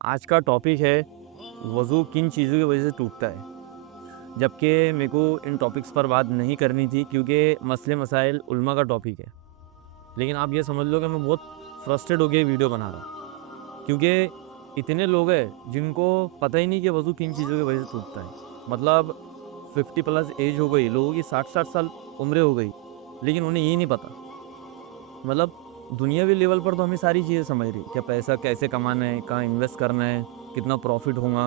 आज का टॉपिक है वज़ू किन चीज़ों की वजह से टूटता है। जबकि मेरे को इन टॉपिक्स पर बात नहीं करनी थी क्योंकि मसले मसाइल उलमा का टॉपिक है। लेकिन आप ये समझ लो कि मैं बहुत फ्रस्ट्रेट हो के वीडियो बना रहा हूँ क्योंकि इतने लोग हैं जिनको पता ही नहीं कि वज़ू किन चीज़ों की वजह से टूटता है। मतलब 50 प्लस एज हो गई, लोगों की 60-60 साल उम्रें हो गई, लेकिन उन्हें ये नहीं पता। मतलब दुनियावी लेवल पर तो हमें सारी चीज़ें समझ रही कि पैसा कैसे कमाना है, कहाँ इन्वेस्ट करना है, कितना प्रॉफिट होगा।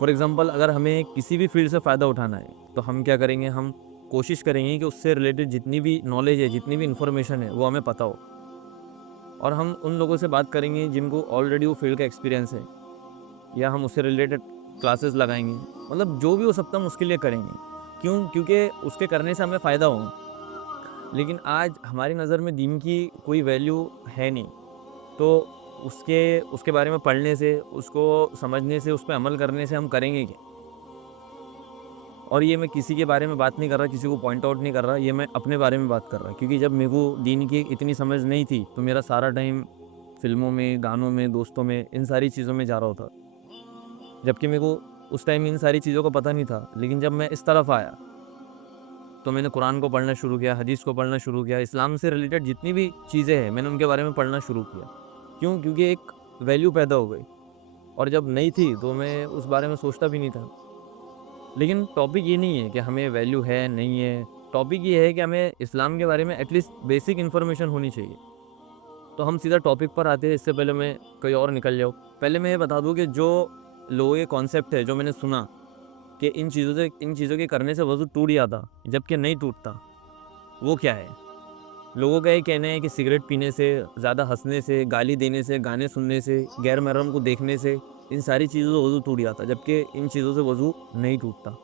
फॉर एग्ज़ाम्पल अगर हमें किसी भी फ़ील्ड से फ़ायदा उठाना है, तो हम क्या करेंगे, हम कोशिश करेंगे कि उससे रिलेटेड जितनी भी नॉलेज है, जितनी भी इन्फॉर्मेशन है, वो हमें पता हो। और हम उन लोगों से बात करेंगे जिनको ऑलरेडी वो फ़ील्ड का एक्सपीरियंस है, या हम उससे रिलेटेड क्लासेस लगाएँगे। मतलब जो भी हो सकता है हम उसके लिए करेंगे। क्यों? क्योंकि उसके करने से हमें फ़ायदा होगा। लेकिन आज हमारी नज़र में दीन की कोई वैल्यू है नहीं। तो उसके उसके बारे में पढ़ने से, उसको समझने से, उस पे अमल करने से हम करेंगे क्या? और ये मैं किसी के बारे में बात नहीं कर रहा, किसी को पॉइंट आउट नहीं कर रहा, ये मैं अपने बारे में बात कर रहा। क्योंकि जब मेरे को दीन की इतनी समझ नहीं थी, तो मेरा सारा टाइम फ़िल्मों में, गानों में, दोस्तों में, इन सारी चीज़ों में जा रहा होता। जबकि मेरे को उस टाइम इन सारी चीज़ों का पता नहीं था। लेकिन जब मैं इस तरफ आया, तो मैंने कुरान को पढ़ना शुरू किया, हदीस को पढ़ना शुरू किया, इस्लाम से रिलेटेड जितनी भी चीज़ें हैं, मैंने उनके बारे में पढ़ना शुरू किया। क्यों? क्योंकि एक वैल्यू पैदा हो गई। और जब नहीं थी तो मैं उस बारे में सोचता भी नहीं था। लेकिन टॉपिक ये नहीं है कि हमें वैल्यू है, नहीं है। टॉपिक ये है कि हमें इस्लाम के बारे में एटलीस्ट बेसिक इन्फॉर्मेशन होनी चाहिए। तो हम सीधा टॉपिक पर आते हैं, इससे पहले मैं कहीं और निकल जाऊँ। पहले मैं ये बता दूँ कि जो लोगों के कॉन्सेप्ट है, जो मैंने सुना कि इन चीज़ों के करने से वज़ू टूट जाता, जबकि नहीं टूटता, वो क्या है? लोगों का ये कहना है कि सिगरेट पीने से, ज़्यादा हँसने से, गाली देने से, गाने सुनने से, गैर महरम को देखने से, इन सारी चीज़ों से वज़ू टूट जाता है, जबकि इन चीज़ों से वज़ू नहीं टूटता।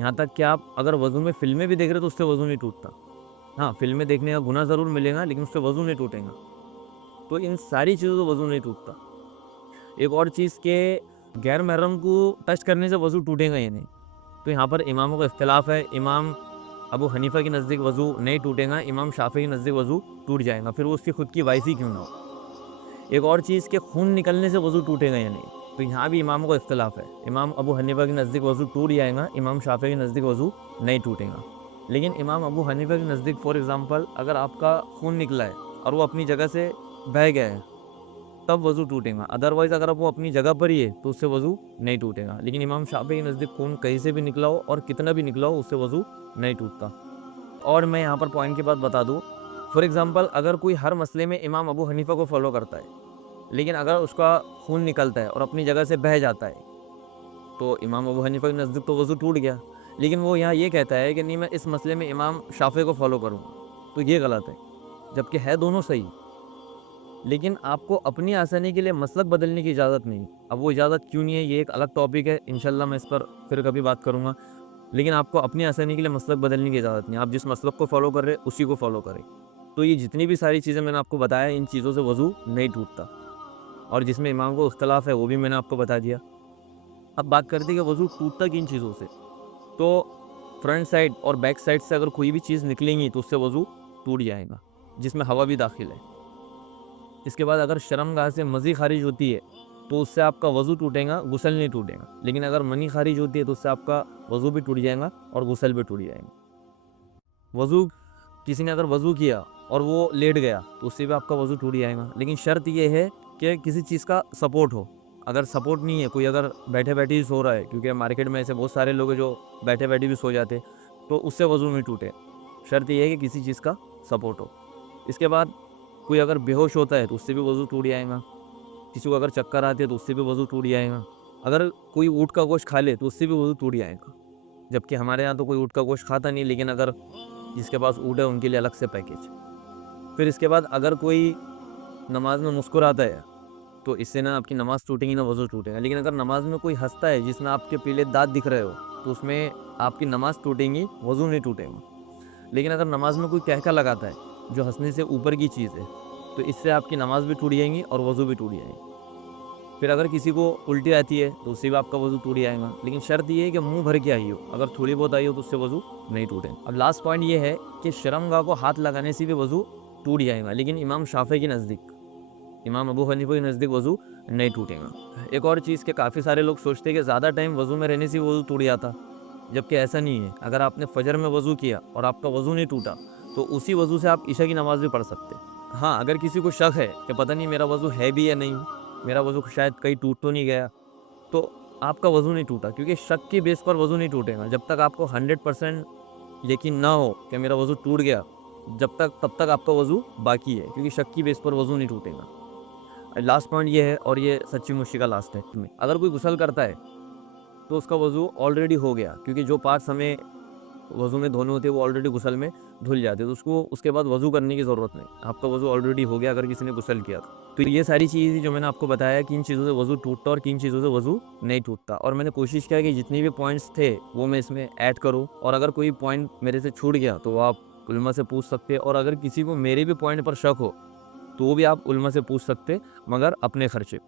यहाँ तक कि आप अगर वज़ू में फ़िल्में भी देख रहे हो तो उससे वज़ू नहीं टूटता। हाँ, फ़िल्में देखने का गुनाह ज़रूर मिलेगा, लेकिन उससे वज़ू नहीं टूटेगा। तो इन सारी चीज़ों से वज़ू नहीं टूटता। एक और चीज़ के गैर महरम को टच करने से वज़ू टूटेगा ही नहीं। तो यहाँ पर इमामों का इख्तिलाफ़ है। इमाम अबू हनीफ़ा के नज़दीक वज़ू नहीं टूटेगा, इमाम शाफ़ी के नज़दीक वज़ू टूट जाएगा, फिर वो उसकी खुद की वाइसी क्यों ना हो। एक और चीज़ के खून निकलने से वज़ू टूटेगा या नहीं, तो यहाँ भी इमामों का इख्तिलाफ़ है। इमाम अबू हनीफ़ा के नज़दीक वज़ू टूट जाएगा, इमाम शाफ़ी के नज़दीक वज़ू नहीं टूटेगा। लेकिन इमाम अबू हनीफ़ा के नज़दीक फॉर एग्ज़ाम्पल अगर आपका खून निकला है और वो अपनी जगह से बह गया है, तब वज़ू टूटेगा। अदरवाइज़ अगर वो अपनी जगह पर ही है, तो उससे वज़ू नहीं टूटेगा। लेकिन इमाम शाफ़ी के नज़दीक खून कहीं से भी निकला हो और कितना भी निकला हो, उससे वज़ू नहीं टूटता। और मैं यहाँ पर पॉइंट की बात बता दूँ, फॉर एग्ज़ाम्पल अगर कोई हर मसले में इमाम अबू हनीफ़ा को फ़ॉलो करता है, लेकिन अगर उसका खून निकलता है और अपनी जगह से बह जाता है, तो इमाम अबू हनीफ़ा के नज़दीक तो वज़ू टूट गया। लेकिन वो यहाँ ये कहता है कि नहीं, मैं इस मसले में इमाम शाफ़ी को फ़ॉलो करूँगा, तो ये गलत है। जबकि है दोनों सही। लेकिन आपको अपनी आसानी के लिए मसलक बदलने की इजाज़त नहीं। अब वो इजाज़त क्यों नहीं है, ये एक अलग टॉपिक है, इंशाल्लाह मैं इस पर फिर कभी बात करूँगा। लेकिन आपको अपनी आसानी के लिए मसलक बदलने की इजाज़त नहीं है। आप जिस मसलक को फ़ॉलो कर रहे हैं, उसी को फ़ॉलो करें। तो ये जितनी भी सारी चीज़ें मैंने आपको बताया, इन चीज़ों से वज़ू नहीं टूटता। और जिसमें इमाम को इख्तिलाफ़ है, वो भी मैंने आपको बता दिया। अब बात करते हैं कि वज़ू टूटता किन चीज़ों से। तो फ्रंट साइड और बैक साइड से अगर कोई भी चीज़ निकलेंगी, तो उससे वज़ू टूट जाएगा, जिसमें हवा भी दाखिल है। इसके बाद अगर शर्मगाह से मज़ी ख़ारिज होती है, तो उससे आपका वज़ू टूटेगा, गुस्ल नहीं टूटेगा। लेकिन अगर मनी ख़ारिज होती है, तो उससे आपका वज़ू भी टूट जाएगा और गुस्ल भी टूट जाएगा। वज़ू किसी ने अगर वज़ू किया और वो लेट गया, तो उससे भी आपका वज़ू टूट जाएगा। लेकिन शर्त ये है कि किसी चीज़ का सपोर्ट हो। अगर सपोर्ट नहीं है, कोई अगर बैठे-बैठे ही सो रहा है, क्योंकि मार्केट में ऐसे बहुत सारे लोग हैं जो बैठे-बैठे भी सो जाते हैं, तो उससे वज़ू नहीं टूटे। शर्त ये है कि किसी चीज़ का सपोर्ट हो। इसके बाद कोई अगर बेहोश होता है, तो उससे भी वज़ू टूट जाएगा। किसी को अगर चक्कर आती है, तो उससे भी वज़ू टूट जाएगा। अगर कोई ऊँट का गोश्त खा ले, तो उससे भी वज़ू टूट जाएगा। जबकि हमारे यहाँ तो कोई ऊँट का गोश्त खाता नहीं, लेकिन अगर जिसके पास ऊँट है, उनके लिए अलग से पैकेज। फिर इसके बाद अगर कोई नमाज़ में मुस्कुराता है, तो इससे ना आपकी नमाज़ टूटेगी, ना वज़ू टूटेगा। लेकिन अगर नमाज़ में कोई हँसता है, जिसमें आपके पीले दाँत दिख रहे हो, तो उसमें आपकी नमाज़ टूटेगी, वज़ू नहीं टूटेगा। लेकिन अगर नमाज़ में कोई कहका लगाता है, जो हँसने से ऊपर की चीज़ है, तो इससे आपकी नमाज़ भी टूट जाएगी और वज़ू भी टूट जाएगी। फिर अगर किसी को उल्टी आती है, तो उससे भी आपका वज़ू टूट जाएगा। लेकिन शर्त ये है कि मुँह भर के आई हो, अगर थोड़ी बहुत आई हो, तो उससे वज़ू नहीं टूटेगा। अब लास्ट पॉइंट ये है कि शर्मगाह को हाथ लगाने से भी वज़ू टूट जाएगा, लेकिन इमाम शाफ़ी के नज़दीक, इमाम अबू हनीफ़ा के नज़दीक वज़ू نہیں ٹوٹے گا۔ ایک اور چیز کہ کافی سارے لوگ سوچتے ہیں کہ زیادہ ٹائم وضو میں رہنے سے وضو ٹوٹ جاتا، جبکہ ایسا نہیں ہے۔ اگر آپ نے فجر میں وضو کیا اور آپ کا وضو نہیں ٹوٹا تو اسی وضو سے آپ عشاء کی نماز بھی پڑھ سکتے۔ ہاں، اگر کسی کو شک ہے کہ پتہ نہیں میرا وضو ہے بھی یا نہیں، میرا وضو شاید کہیں ٹوٹ تو نہیں گیا، تو آپ کا وضو نہیں ٹوٹا، کیونکہ شک کی بیس پر وضو نہیں ٹوٹے گا۔ جب تک آپ کو 100% یقین نہ ہو کہ میرا وضو ٹوٹ گیا، تب تک آپ کا وضو باقی ہے، کیونکہ شک کی بیس پر وضو نہیں ٹوٹے گا۔ لاسٹ پوائنٹ یہ ہے، اور یہ سچی مچی کا لاسٹ ہے، اگر کوئی غسل کرتا ہے تو اس کا وضو آلریڈی ہو گیا، کیونکہ جو پارٹس ہمیں وضو میں دھونے ہوتے ہیں وہ آلریڈی غسل میں دھل جاتے ہیں، تو اس کو اس کے بعد وضو کرنے کی ضرورت نہیں، آپ کا وضو آلریڈی ہو گیا اگر کسی نے غسل کیا تو یہ ساری چیزیں جو میں نے آپ کو بتایا کہ ان چیزوں سے وضو ٹوٹتا اور کن چیزوں سے وضو نہیں ٹوٹتا، اور میں نے کوشش کیا کہ جتنی بھی پوائنٹس تھے وہ میں اس میں ایڈ کروں، اور اگر کوئی پوائنٹ میرے سے چھوٹ گیا تو وہ آپ علماء سے پوچھ سکتے، اور اگر کسی کو میرے بھی پوائنٹ پر شک ہو تو وہ بھی آپ علماء سے پوچھ سکتے، مگر اپنے خرچے۔